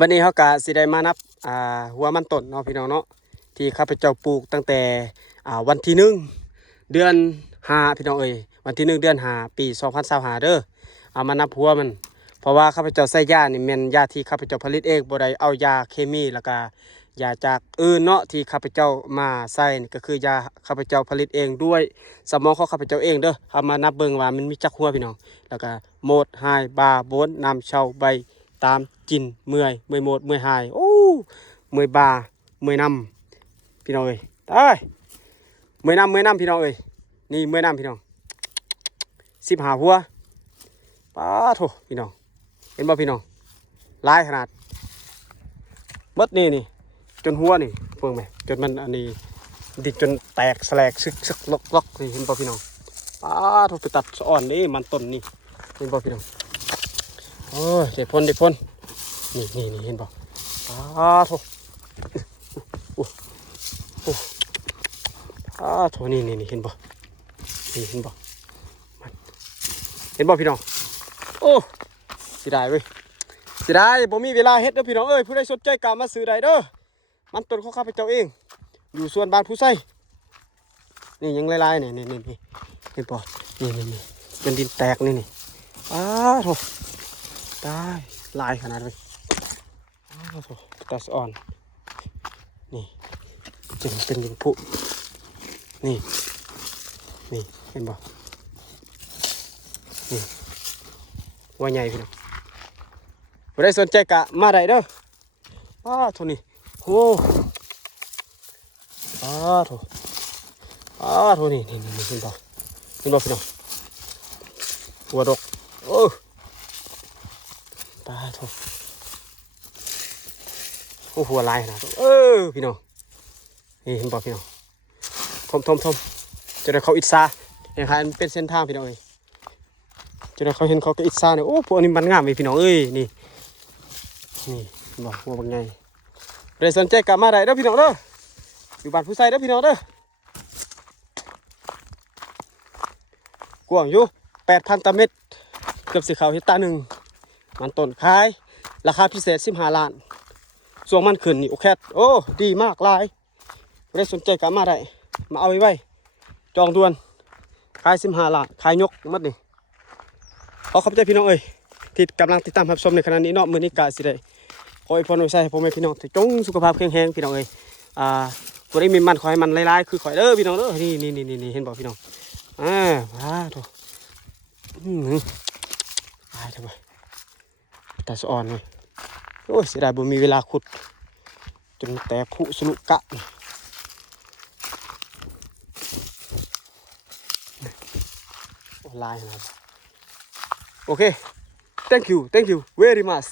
วันนี้เขากะสิได้มานับหัวมันต้นเนาะพี่น้องเนาะที่ข้าพเจ้าปลูกตั้งแต่วันที่1 เดือน5พี่น้องเอ้ยวันที่1 เดือน 5 ปี2025เด้อเอามานับหัวมันเพราะว่าข้าพเจ้าใส่ยานี่แม่นยาที่ข้าพเจ้าผลิตเองบ่ได้เอายาเคมีแล้วก็ยาจากอื่นเนาะที่ข้าพเจ้ามาใส่นี่ก็คือยาข้าพเจ้าผลิตเองด้วยสมองของข้าพเจ้าเองเด้อเอามานับเบิ่งว่ามันมีจักหัวพี่น้องแล้วก็โมดไฮบาโบนน้ำเชาใบตามจินเมื่อยโมดเมื่อยไฮโอ้เมื่อยบาเมื่อยนำพี่น้องเอ้ยตายเมื่อยนำพี่น้องเอ้ยนี่เมื่อยนำพี่น้อง15หัวป้าโถพี่น้องเห็นบ่พี่น้องลายขนาดเบิดนี่จนหัวนี่เพิ่งไหมจนมันอันนี้ดิจนแตกแสลกซึกล็อกนี่เห็นบ่พี่น้องป้าโถไปตัดอ่อนนี่มันต้นนี่เห็นบ่พี่น้องโอ้ยเด็ดพ่นนี่เห็นบ่ป้าโถโอ้โถนี่เห็นบ่นี่เห็นบ่เห็นบ่พี่น้องโอ้สิได้เว้ยสิได้ผมมีเวลาเฮ็ดเด้อพี่น้องเอ้ยผู้ใดสนใจกล้ามาซื้อได้เด้อมันต้นของข้าพเจ้าเองอยู่สวนบ้านผู้ไส้นี่ยังลายๆนี่เห็นบ่นี่เป็นดินแตกนี่อ้าโถตายลายขนาดเลยอ้าวโถตาสอ่อนนี่เป็นดินผุนี่เห็นบ่นี่ว่าใหญ่พี่น้องผู้ใดสนใจกะมาได้เด้ออ้าโถนี่โอ้อ้าโถนี่เห็นบ่พี่น้องหัวดกโอ้ตาโถโอ้หัวลายนะพี่น้องนี่เห็นบ่พี่น้องทมจะได้เขาอิจฉาเห็นค่ะมันเป็นเส้นทางพี่น้องเอ้ยจะได้เขาเห็นเขาก็อิจฉาเนี่ยโอ้พวกนี้มันงามเลยพี่น้องเอ้ยนี่บอกว่าบางไงเดี๋ยวสนใจกลับมาได้เด้อพี่น้องเด้ออยู่บ้านผู้ใส่เด้อพี่น้องเด้อกว้างอยู่ 8,000 ตารางเมตรเกือบสิเขาเฮกตาร์หนึ่งมันต้นขายราคาพิเศษ15 ล้านส่วนมันขึ้นนี่โอเคโอ้ดีมากหลายได้สนใจกลับมาได้มาเอาไว้จองด่วนขาย15 ล้านขายยกมัดนี่ขอบใจพี่น้องเอ้ยที่กำลังติดตามรับชมในขณะนี้เนาะมื้อนี้กะสิได้ขอให้พ่อหนุ่ยใส่พ่อแม่พี่น้องจงสุขภาพแข็งแรงพี่น้องเอ้ยตัวนี้มีมันขอให้มันหลายๆคือข่อยเด้อพี่น้องเด้อนี่เห็นบ่พี่น้องโถตายทำไมตาสะอ่อนเลยโอ้ยเสียดายบ่มีเวลาขุดจนแตกผุสลุกะลายนะโอเค thank you very much